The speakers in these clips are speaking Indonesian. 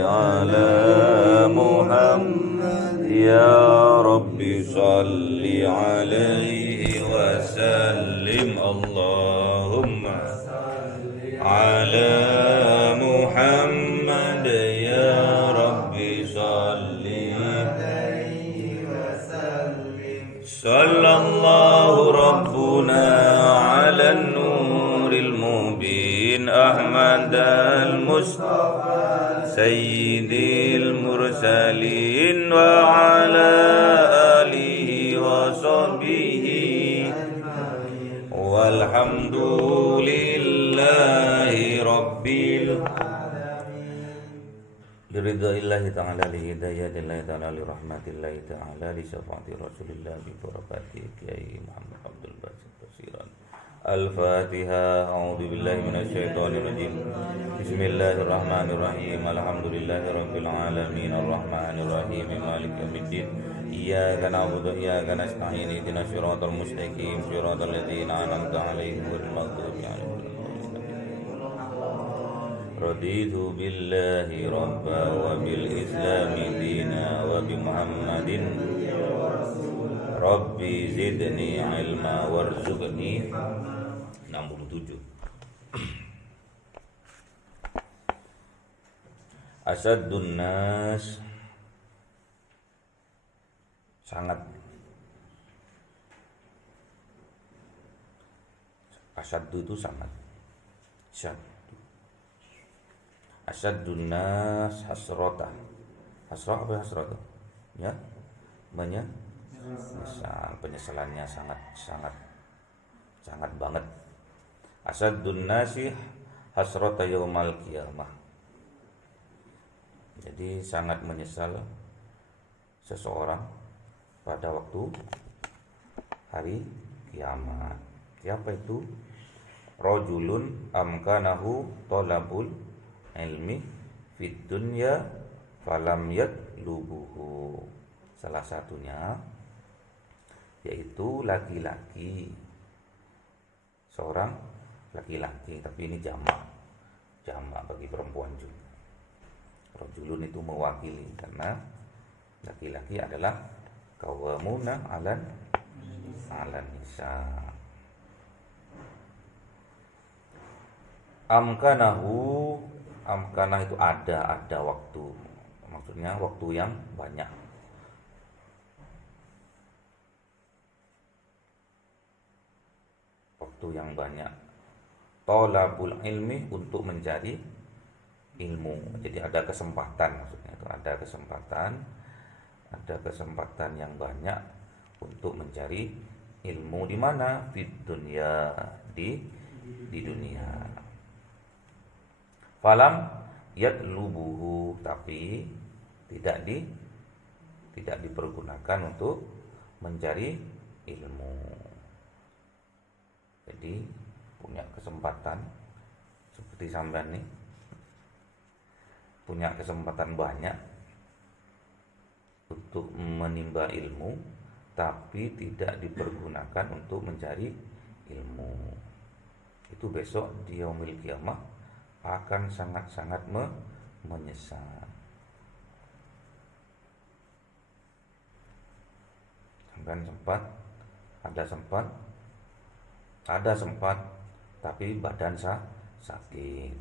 على محمد يا رب صل عليه وسلم اللهم على محمد يا رب صل عليه وسلم صلى الله ربنا على النور المبين أحمد المصطفى سيد المرسلين وعلى آله وصحبه والحمد لله رب العالمين لرضا الله تعالى لهداية الله تعالى لرحمة الله تعالى لشفاعة رسول الله ببركاته كي محمد عبد الباسط بصيرا الفاتحة أعوذ بالله من الشيطان الرجيم بسم الله الرحمن الرحيم الحمد لله رب العالمين الرحمن الرحيم مالك يوم الدين إياك نعبد وإياك نستعين اهدنا الصراط المستقيم صراط الذين أنعمت عليهم غير المغضوب عليهم رضيت بالله ربا وبالإسلام دينا وبمحمد Rabbi zidni ilma warzuqni 67. Asaddun nas sangat asaddu itu sangat syaddu asaddun nas hasrata hasrah apa hasrata ya penyesalannya sangat banget. Asaddun nasi hasrata yaumal qiyamah. Jadi sangat menyesal seseorang pada waktu hari kiamat. Siapa itu? Rajulun amkanahu talabul ilmi fid dunya falam yatlubuhu. Salah satunya yaitu laki-laki, seorang laki-laki, tapi ini jamak bagi perempuan juga. Rajulun itu mewakili karena laki-laki adalah qawwamuna 'alan nisa. Amkanah itu ada waktu, maksudnya waktu yang banyak. Yang banyak. Tolabul ilmi untuk mencari ilmu. Jadi ada kesempatan, maksudnya itu ada kesempatan yang banyak untuk mencari ilmu di mana? Di dunia, di dunia. Falam yatlubuhu, tapi tidak dipergunakan untuk mencari ilmu. Jadi punya kesempatan seperti sampean nih, punya kesempatan banyak untuk menimba ilmu, tapi tidak dipergunakan untuk mencari ilmu. Itu besok di yaumil qiyamah akan sangat-sangat menyesal. Sampean ada sempat tapi badan sakit.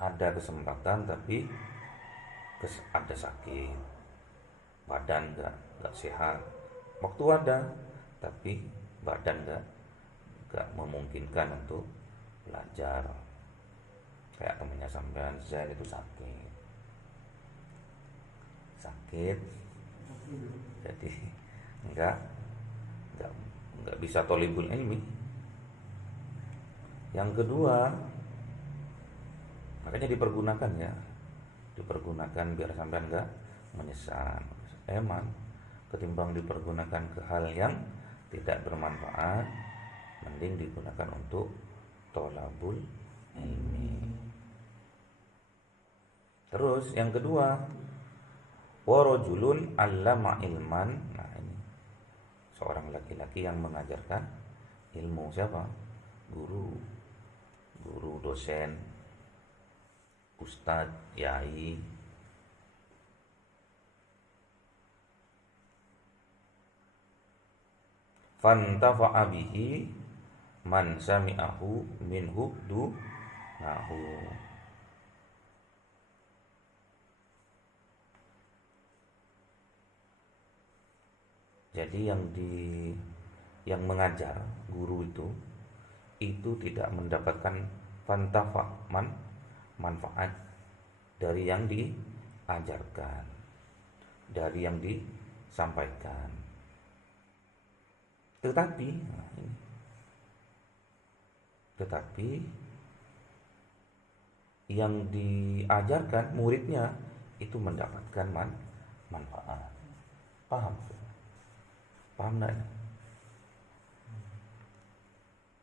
Ada kesempatan tapi ada sakit. Badan enggak sehat. Waktu ada tapi badan enggak memungkinkan untuk belajar. Kayak temannya sampean Zain itu sakit. Jadi enggak bisa tolibul ilmi. Yang kedua, makanya dipergunakan biar sampean enggak menyesal. Emang ketimbang dipergunakan ke hal yang tidak bermanfaat, mending digunakan untuk tolabul ilmi. Terus yang kedua, warajulun allama ilman. Nah, ini seorang laki-laki yang mengajarkan ilmu. Siapa? Guru dosen, ustadz, yai. Fantafa'a bihi man sami'ahu minhu dunahu. Jadi yang mengajar guru itu tidak mendapatkan manfaat dari yang diajarkan, dari yang disampaikan. Tetapi yang diajarkan muridnya itu mendapatkan manfaat. Paham enggak?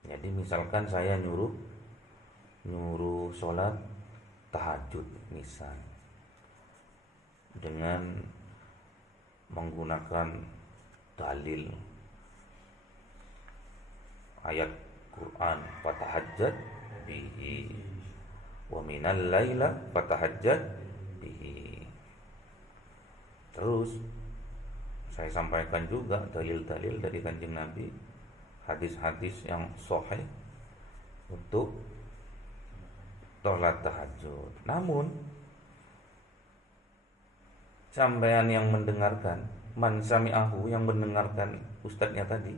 Jadi misalkan saya nyuruh sholat tahajud misal dengan menggunakan dalil ayat Quran, fatahajjat bihi wa minal laila fatahajjat bihi. Terus saya sampaikan juga dalil-dalil dari Kanjeng Nabi, hadis-hadis yang sahih untuk sholat tahajud. Namun sampean yang mendengarkan, man sami'ahu, yang mendengarkan ustadznya tadi,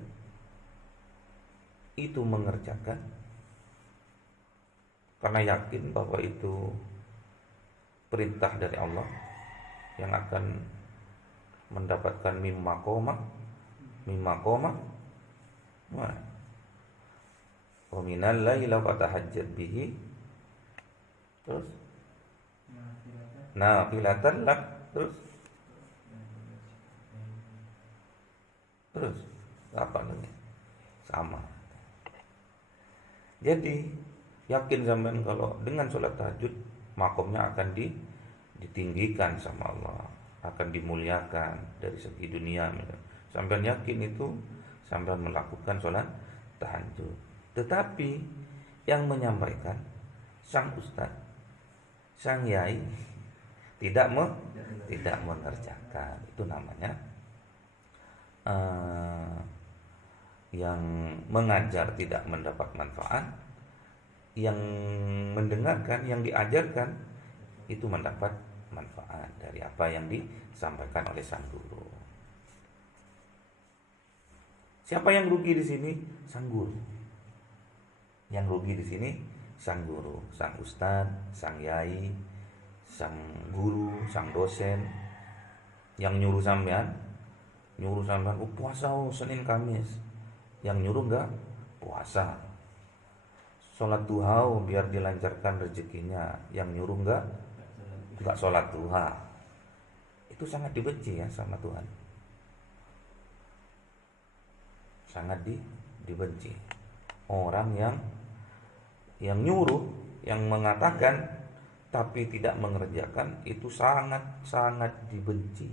itu mengerjakan karena yakin bahwa itu perintah dari Allah yang akan mendapatkan mimma qoma wa minal laila fatahajjat bihi, terus nafilatan lak, terus apa lagi, sama. Jadi yakin sampean kalau dengan sholat tahajud makomnya akan ditinggikan sama Allah, akan dimuliakan dari segi dunia. Sampean yakin itu, sampean melakukan sholat tahajud. Tetapi yang menyampaikan sang ustaz, sang yai tidak mengerjakan. Itu namanya yang mengajar tidak mendapat manfaat, yang mendengarkan, yang diajarkan itu mendapat manfaat dari apa yang disampaikan oleh sang guru. Siapa yang rugi di sini? Sang guru. Yang rugi di sini sang guru, sang ustaz, sang yai, sang guru, sang dosen yang nyuruh sampean puasa Senin Kamis, yang nyuruh enggak puasa. Sholat duha biar dilancarkan rezekinya, yang nyuruh enggak sholat duha. Itu sangat dibenci ya sama Tuhan. Sangat dibenci. Orang yang nyuruh, yang mengatakan tapi tidak mengerjakan, itu sangat dibenci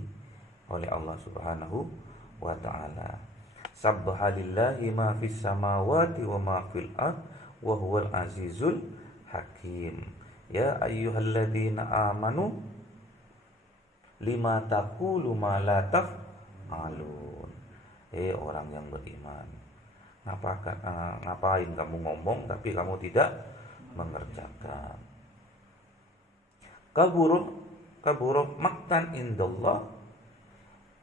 oleh Allah Subhanahu wa ta'ala. Subhanallahi ma fis samawati wa ma fil ard wa huwal azizul hakim. Ya ayyuhalladzina amanu lima taqulu ma la taf'alun. Orang yang beriman, ngapain kamu ngomong tapi kamu tidak mengerjakan? Kabur maktan indallah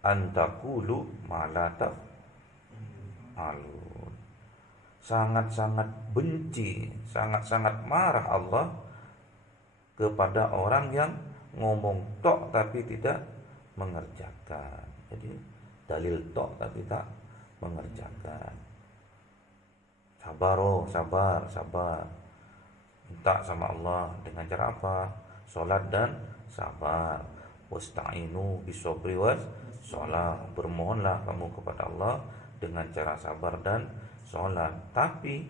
antaqulu ma la taf'alun. Sangat-sangat benci, sangat-sangat marah Allah kepada orang yang ngomong tok tapi tidak mengerjakan. Jadi dalil tok tapi tak mengerjakan. Sabar. Minta sama Allah dengan cara apa? Salat dan sabar. Wasta'inu bisobri was sholat. Bermohonlah kamu kepada Allah dengan cara sabar dan sholat. Tapi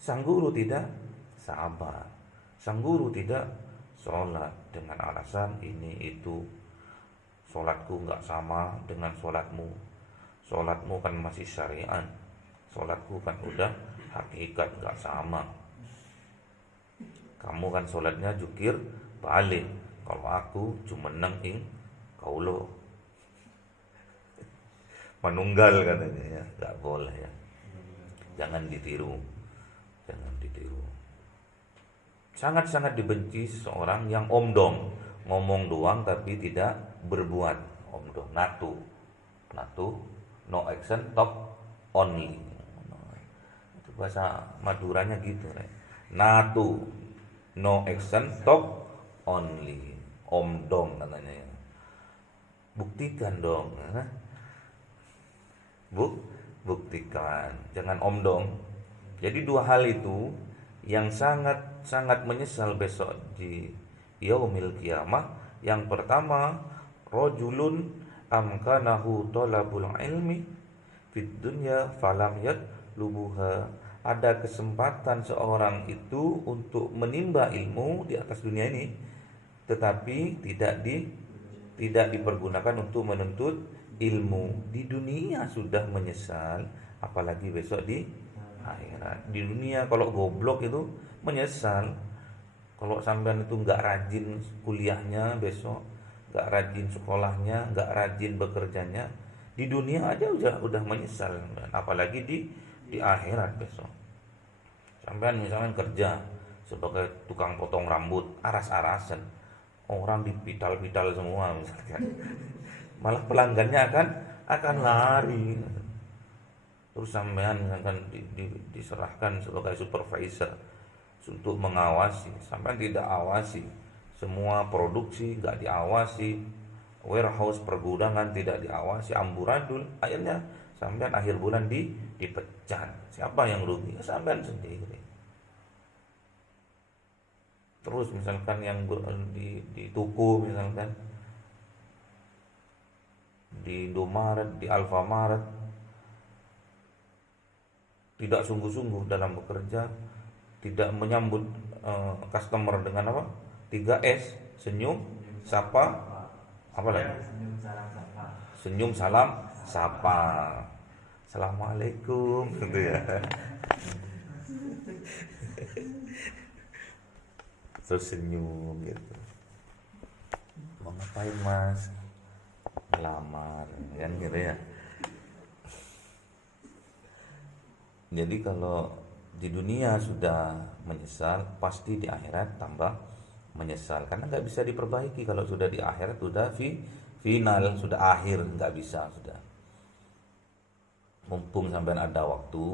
sang guru tidak sabar, sang guru tidak sholat dengan alasan ini itu. Sholatku gak sama dengan sholatmu. Sholatmu kan masih syariat, sholatku kan udah hakikat, gak sama. Kamu kan sholatnya jukir balik, kalau aku jumeneng ing kaulo menunggal katanya ya, nggak boleh ya. Jangan ditiru, jangan ditiru. Sangat-sangat dibenci seseorang yang omdong, ngomong doang tapi tidak berbuat. Omdong, natu, natu, no action, talk only. Itu bahasa Maduranya gitu, Rek. Natu, no action, talk only. Omdong katanya ya. Buktikan dong, ya. Buktikan, jangan omdong. Jadi dua hal itu yang sangat menyesal besok di yaumil kiamah. Yang pertama, rajulun amkanahu talabul ilmi fid dunya falam yatlubuha. Ada kesempatan seorang itu untuk menimba ilmu di atas dunia ini, tetapi tidak dipergunakan untuk menuntut ilmu. Di dunia sudah menyesal, apalagi besok di akhirat. Di dunia kalau goblok itu menyesal. Kalau sampean itu nggak rajin kuliahnya besok, nggak rajin sekolahnya, nggak rajin bekerjanya, di dunia aja udah menyesal, apalagi di akhirat besok. Sampean misalnya kerja sebagai tukang potong rambut, aras-arasan, orang dipital-pital semua misalkan. Malah pelanggannya akan lari. Terus sampean akan diserahkan sebagai supervisor untuk mengawasi. Sampean tidak awasi, semua produksi nggak diawasi, warehouse pergudangan tidak diawasi, amburadul. Akhirnya sampean akhir bulan dipecat. Siapa yang rugi? Sampean sendiri. Terus misalkan yang di toko, misalkan di Indomaret, di Alfamaret, tidak sungguh-sungguh dalam bekerja, tidak menyambut customer dengan apa? 3S, senyum, sapa, apa lagi? Senyum, salam, sapa. Assalamualaikum, gitu ya. Terus senyum gitu. Mau ngapain mas? Lamar, kan gitu ya. Jadi kalau di dunia sudah menyesal, pasti di akhirat tambah menyesal, karena nggak bisa diperbaiki. Kalau sudah di akhirat sudah final, sudah akhir, nggak bisa sudah. Mumpung sampai ada waktu,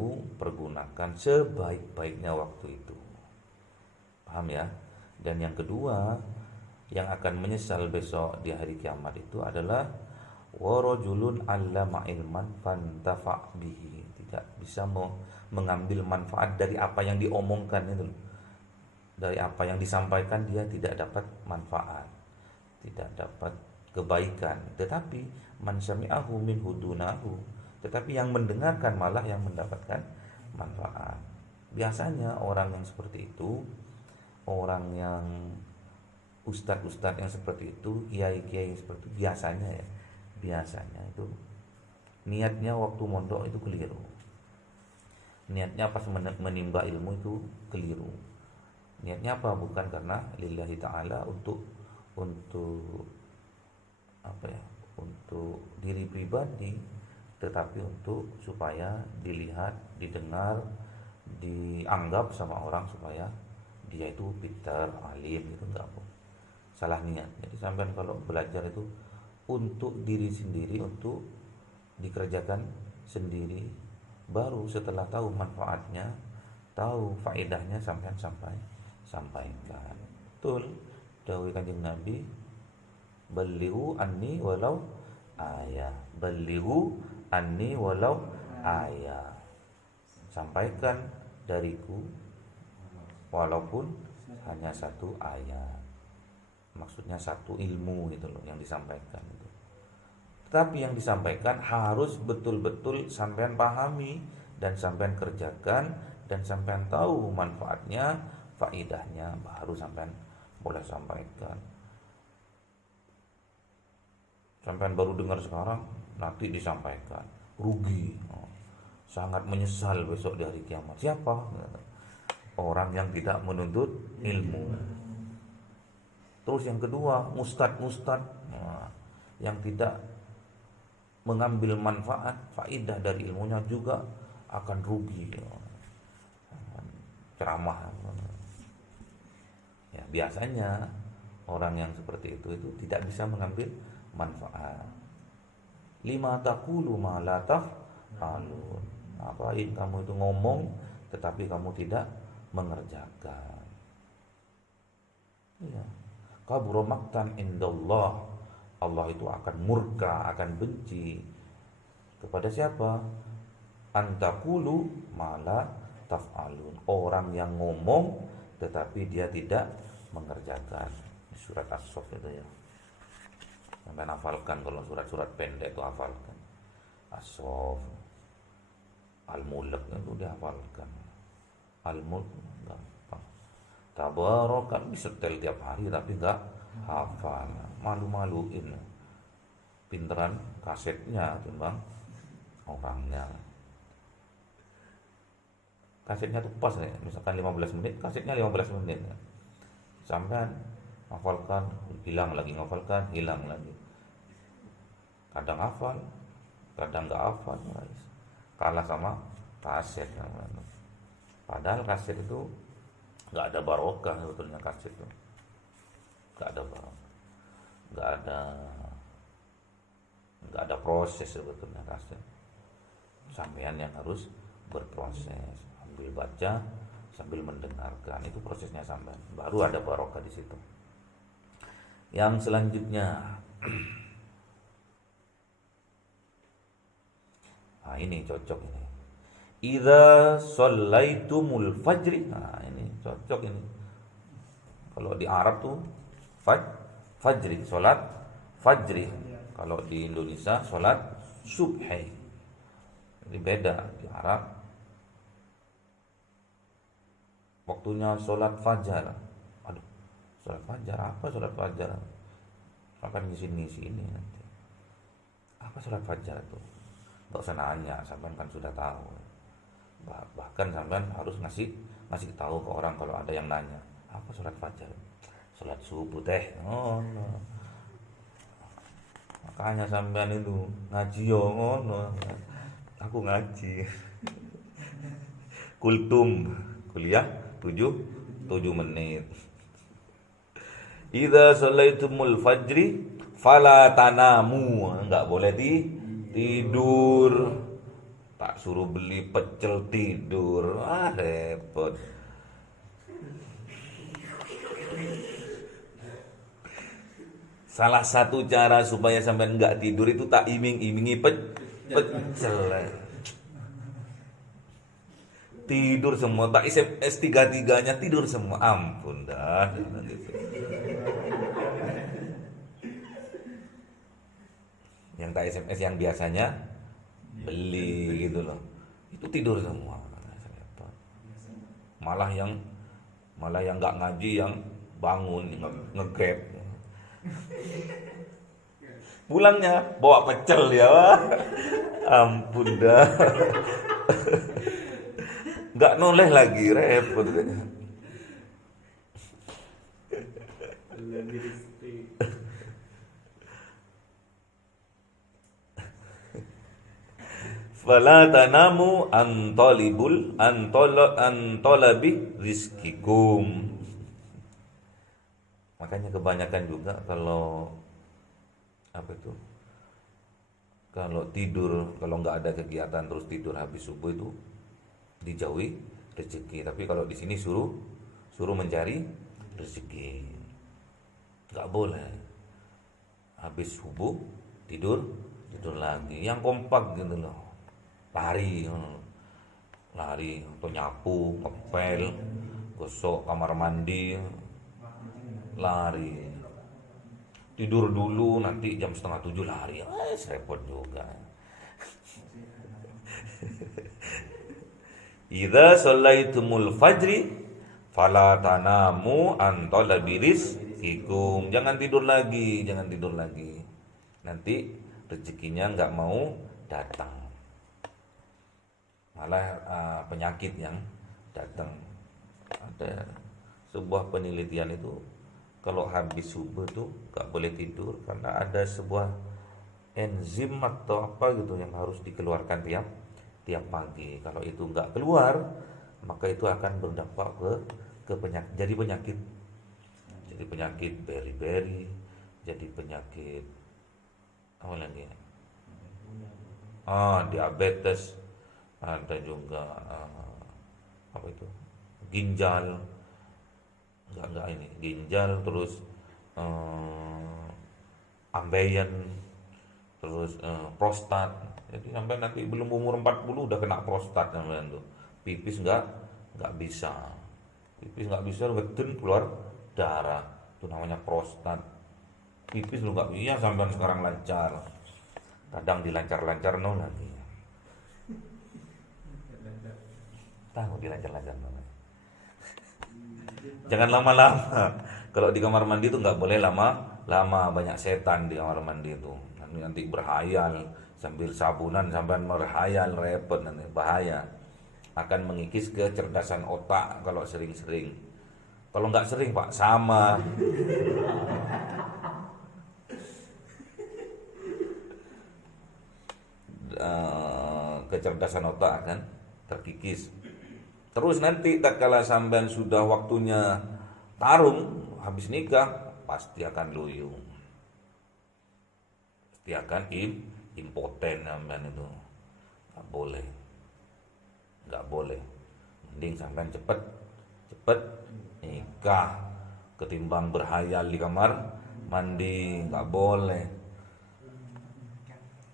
pergunakan sebaik-baiknya waktu itu. Paham ya? Dan yang kedua, yang akan menyesal besok di hari kiamat itu adalah warajulun 'allama ilman fantafa' bihi. Tidak bisa mengambil manfaat dari apa yang diomongkan itu. Dari apa yang disampaikan dia tidak dapat manfaat, tidak dapat kebaikan. Tetapi man sami'ahu min hudunahu, tetapi yang mendengarkan malah yang mendapatkan manfaat. Biasanya orang yang seperti itu, orang yang ustadz-ustadz yang seperti itu, kiai-kiai seperti itu, biasanya itu niatnya waktu mondok itu keliru. Niatnya pas menimba ilmu itu keliru. Niatnya apa? Bukan karena lillahi ta'ala, untuk apa ya? Untuk diri pribadi, tetapi untuk supaya dilihat, didengar, dianggap sama orang supaya dia itu pintar, alim, itu enggak apa. Salah niat. Jadi sampai kalau belajar itu untuk diri sendiri, untuk dikerjakan sendiri, baru setelah tahu manfaatnya, tahu faedahnya sampaikan. Betul dawuh Kanjeng Nabi, balighu anni walau ayat. Balighu anni walau ayat. Sampaikan dariku walaupun hanya satu ayat. Maksudnya satu ilmu gitu loh yang disampaikan itu. Tetapi yang disampaikan harus betul-betul sampean pahami dan sampean kerjakan dan sampean tahu manfaatnya, faedahnya, baru sampean boleh sampaikan. Sampean baru dengar sekarang, nanti disampaikan, rugi. Sangat menyesal besok di hari kiamat. Siapa? orang yang tidak menuntut ilmu. Terus yang kedua, mustad yang tidak mengambil manfaat, faidah dari ilmunya juga akan rugi. Ceramah. Ya, biasanya orang yang seperti itu tidak bisa mengambil manfaat. Lima taqulu ma la taf'alun. Ngapain kamu itu ngomong tetapi kamu tidak mengerjakan? Iya. Kabura maqtan indallah. Allah itu akan murka, akan benci kepada siapa? Antaqulu ma la taf'alun. Orang yang ngomong tetapi dia tidak mengerjakan. Surat As-Saff itu ya. Sampai hafalkan, kalau surat-surat pendek itu hafalkan. As-Saff, Al-Mulk itu dihafalkan. Al-Mulk gampang. Tabarakan bisa setel tiap hari tapi enggak hafal. Malu-maluin. Pinteran kasetnya timbang orangnya. Kasetnya tuh pas nih, misalkan 15 menit, kasetnya 15 menit. Sampai hafalkan, hilang lagi, ngafalkan, hilang lagi. Kadang hafal, kadang nggak hafal, kalah sama kaset. Padahal kaset itu nggak ada barokah sebetulnya, kaset itu nggak ada barokah, nggak ada proses sebetulnya kaset. Sampean yang harus berproses, sambil baca, sambil mendengarkan, itu prosesnya sampean, baru ada barokah di situ. Yang selanjutnya, nah ini cocok ini. Idza shallaitumul fajri. Nah ini cocok ini. Kalau di Arab tuh fajri, salat fajri. Kalau di Indonesia salat subhi. Jadi beda di Arab. Waktunya salat fajar. Aduh, salat fajar apa salat fajar? Akan ngisi-ngisi ini nanti. Apa salat fajar itu? Enggak usah nanya, sampean kan sudah tahu. Bahkan sampean harus ngasih tahu ke orang kalau ada yang nanya. Apa salat fajar? Salat subuh teh. Oh, no. Makanya sampean itu ngaji yo ngono. Aku ngaji. Kultum, kuliah 7 menit. Idza shallaitumul fajri fala tanamu. Enggak boleh tidur. Tak suruh beli pecel tidur. Repot. Salah satu cara supaya sampai enggak tidur itu tak iming-imingi pecel. Tidur semua, tak SMS 3-3-nya tidur semua. Ampun dah. Yang tak SMS yang biasanya beli gitu loh, itu tidur semua. Malah yang nggak ngaji yang bangun nge-grab, pulangnya bawa pecel ya. Ampun dah. Nggak noleh lagi, repot. Fala tanamu antolabi rizkikum. Makanya kebanyakan juga kalau tidur, kalau nggak ada kegiatan terus tidur habis subuh itu dijauhi rezeki. Tapi kalau di sini suruh mencari rezeki. Nggak boleh habis subuh tidur lagi. Yang kompak gitu loh. Lari atau nyapu, ngepel, gosok kamar mandi, lari. Tidur dulu, nanti jam 6:30 lari. Repot juga. Idza shallaitumul fajri fala tanamu an talabi rizqikum. Jangan tidur lagi. Nanti rezekinya enggak mau datang. Malah penyakit yang datang. Ada sebuah penelitian itu, kalau habis subuh tuh gak boleh tidur karena ada sebuah enzim atau apa gitu yang harus dikeluarkan tiap tiap pagi. Kalau itu nggak keluar, maka itu akan berdampak ke penyakit, jadi penyakit beri-beri, jadi penyakit apa lagi? Diabetes, ada juga apa itu? Ginjal, nggak ini, ginjal terus ambeien, terus prostat. Jadi sampai nanti belum umur 40 udah kena prostat sampean tuh. Pipis nggak bisa. Pipis nggak bisa ngeden keluar darah. Itu namanya prostat. Pipis lu nggak bisa sampean sekarang lancar. Kadang dilancar-lancar no lagi. Tahu dilancar-lancar no. Jangan lama-lama. Kalau di kamar mandi itu nggak boleh lama-lama, banyak setan di kamar mandi itu. Nanti berhayal sambil sabunan sampai berhayal, repot, nanti bahaya. Akan mengikis kecerdasan otak kalau sering-sering. Kalau nggak sering Pak, sama. Kecerdasan otak akan terkikis. Terus nanti tatkala sampean sudah waktunya tarung, habis nikah, pasti akan loyo. Pasti akan impoten sampean itu. Nggak boleh. Mending sampean cepet nikah ketimbang berhayal di kamar mandi. Nggak boleh.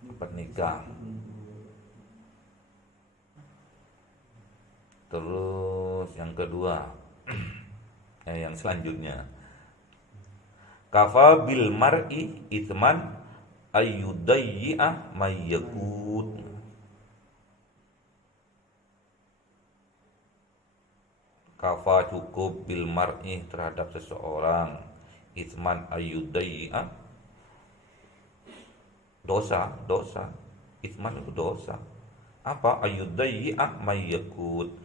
Cepet nikah. Terus yang kedua, yang selanjutnya, kafa bil mar'i itsman ayyudayyi'a mayyakut. Kafa cukup bil mar'i terhadap seseorang, itsman ayyudayyi'a, dosa. Itsman itu dosa. Apa? Ayyudayyi'a mayyakut,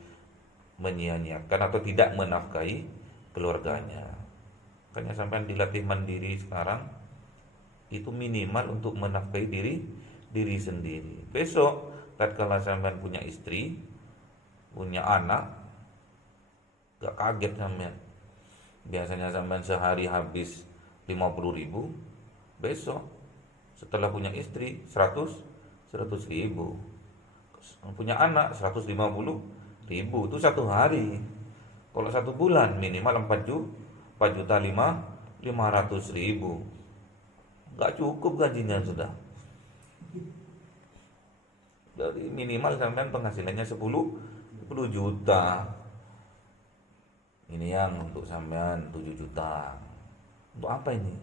menyia-nyiakan atau tidak menafkahi keluarganya. Makanya sampai dilatih mandiri sekarang itu minimal untuk menafkahi diri sendiri. Besok tatkala sampean punya istri, punya anak, gak kaget sampean. Biasanya sampean sehari habis 50.000, besok setelah punya istri 100.000. Punya anak 150.000 itu satu hari. Kalau satu bulan minimal 4.500.000. Gak cukup gajinya sudah. Dari minimal sampean penghasilannya 10 juta. Ini yang untuk sampean 7 juta. Untuk apa ini?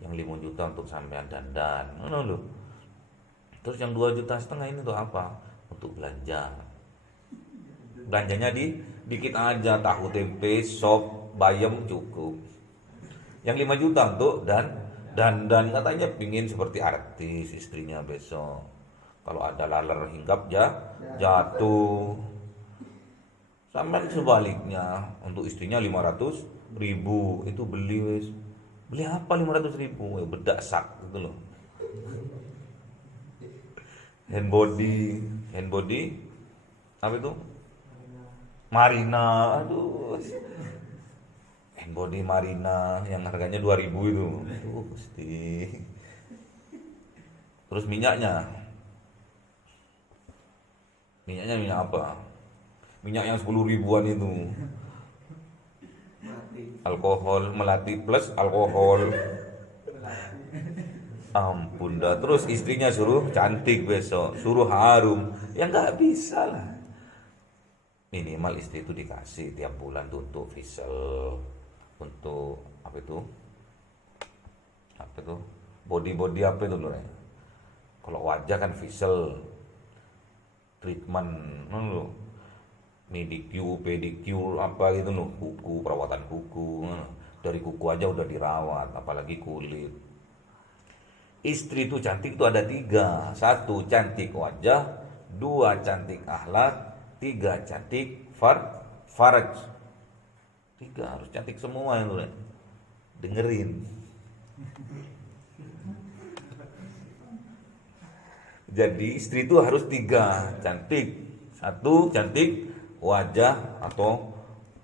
Yang 5 juta untuk sampean dandan. Loh. Terus yang 2,5 juta ini untuk apa? Untuk belanja. Belanjanya dikit aja, tahu tempe, sop, bayam cukup. Yang 5 juta untuk dandan, katanya pingin seperti artis istrinya besok. Kalau ada laler hinggap jatuh. Sampai sebaliknya, untuk istrinya 500.000 itu beli apa 500.000? Bedak sak gitu loh. Hand body apa itu? Marina, aduh. Hand body Marina yang harganya 2.000 itu. Aduh, pasti. Terus minyaknya minyak apa? Minyak yang 10 ribuan itu. Alkohol, melati plus alkohol. Ampun dah. Terus istrinya suruh cantik besok, suruh harum. Ya nggak bisa lah. Minimal istri itu dikasih tiap bulan tuh untuk facial, untuk apa itu body apa itu loh ya. Kalau wajah kan facial, treatment loh, medicure, pedicure apa gitu loh, kuku, perawatan kuku. Dari kuku aja udah dirawat, apalagi kulit. Istri itu cantik itu ada 3. 1 cantik wajah, 2 cantik akhlak, 3 cantik faraj. Tiga harus cantik semua itu. Dengerin. Jadi istri itu harus tiga, cantik. Satu, cantik wajah atau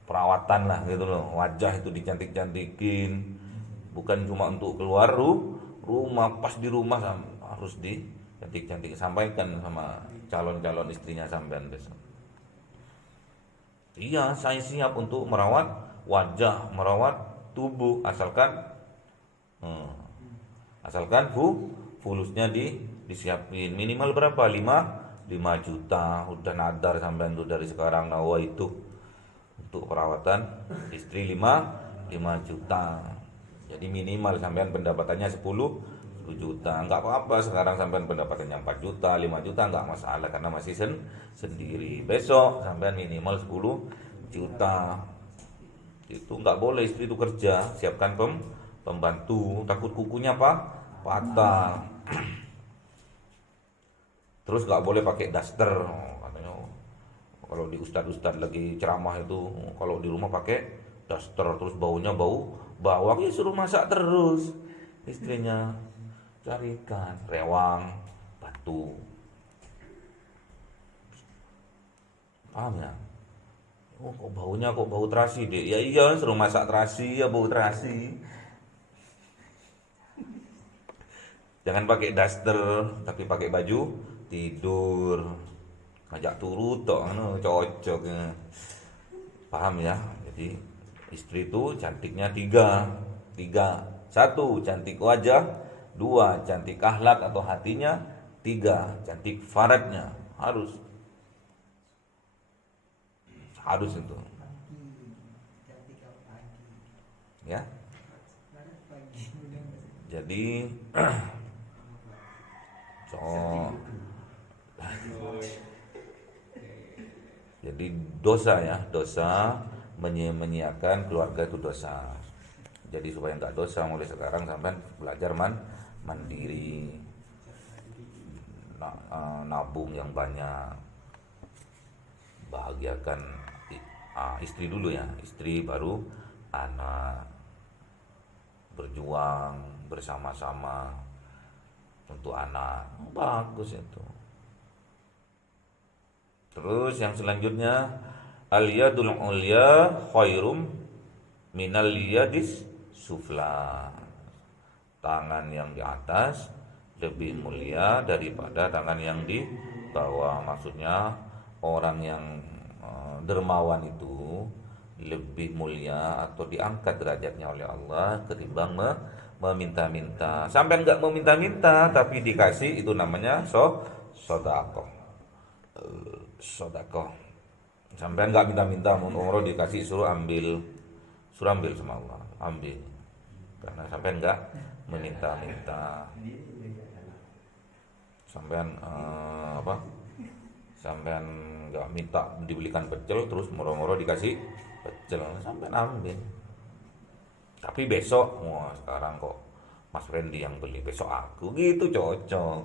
perawatan lah gitu loh. Wajah itu dicantik-cantikin. Bukan cuma untuk keluar rumah, pas di rumah harus dicantik-cantik. Sampaikan sama calon-calon istrinya sampean besok. Iya, saya siap untuk merawat wajah, merawat tubuh, asalkan fulusnya disiapin minimal berapa? 5 juta. Udah nadar sampean tuh dari sekarang nawa itu untuk perawatan istri 5 juta. Jadi minimal sampean pendapatannya 10 juta. Enggak apa-apa sekarang sampean pendapatannya 4 juta, 5 juta enggak masalah karena masih sendiri. Besok sampean minimal 10 juta. Itu enggak boleh istri itu kerja, siapkan pembantu, takut kukunya patah. Terus nggak boleh pakai daster katanya. Kalau di ustad lagi ceramah itu, kalau di rumah pakai daster terus baunya bau bawang, ya suruh masak terus. Istrinya carikan rewang, batu. Paham ya? Oh, kok bau terasi deh. Ya iya, suruh masak terasi, ya bau terasi. Jangan pakai daster, tapi pakai baju tidur. Ngajak turu tok cocok. Paham ya? Jadi istri itu cantiknya tiga. Satu, cantik wajah. Dua, cantik akhlak atau hatinya. Tiga, cantik faradnya. Harus itu. Ya. Jadi jadi dosa menyiapkan keluarga itu dosa. Jadi supaya nggak dosa mulai sekarang sampai belajar mandiri, nabung yang banyak, bahagiakan istri dulu ya, istri baru anak, berjuang bersama-sama untuk anak, bagus itu. Terus yang selanjutnya, al-yadul ulya khairum minal yadis sufla. Tangan yang di atas lebih mulia daripada tangan yang di bawah. Maksudnya orang yang dermawan itu lebih mulia atau diangkat derajatnya oleh Allah ketimbang meminta-minta. Sampai enggak meminta-minta tapi dikasih, itu namanya sedekah. Sampai enggak minta-minta, umroh dikasih, suruh ambil sama Allah, ambil. Karena sampai enggak meminta-minta. Sampean Sampean enggak minta dibelikan pecel terus moro-moro dikasih pecel, sampean ambil. Tapi besok, sekarang kok Mas Randy yang beli, besok aku, gitu cocok.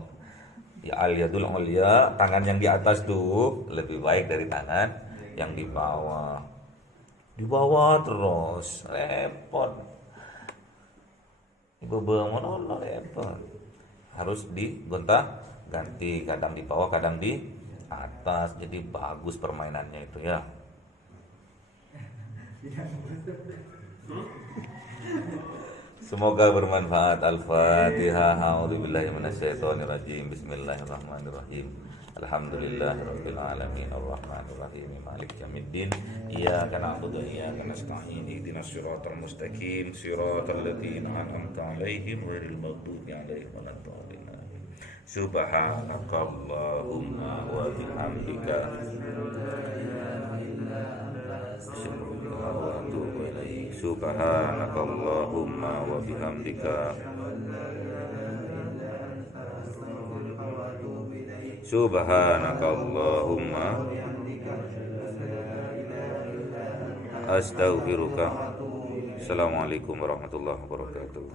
Ya al-yadul ulya, tangan yang di atas tuh lebih baik dari tangan yang di bawah. Di bawah terus repot. Ibu mana repot. Harus digonta-ganti, kadang di bawah, kadang di atas. Jadi bagus permainannya itu ya. Semoga bermanfaat. Al-Fatihah. A'udzubillahi minasyaitonirrajim. Bismillahirrahmanirrahim. Alhamdulillahirabbil alamin arrahmanir rahim maliki yaumiddin. Iyyaka na'budu wa iyyaka nasta'in. Ihdinas siratal mustaqim, siratal ladzina an'amta 'alaihim ghairil maghdubi alaihim waladdallin. Subhanakallahumma wa bihamdika Subhanakallahumma wa bihamdika Subhanakallahumma astaghfiruka. Assalamualaikum warahmatullahi wabarakatuh.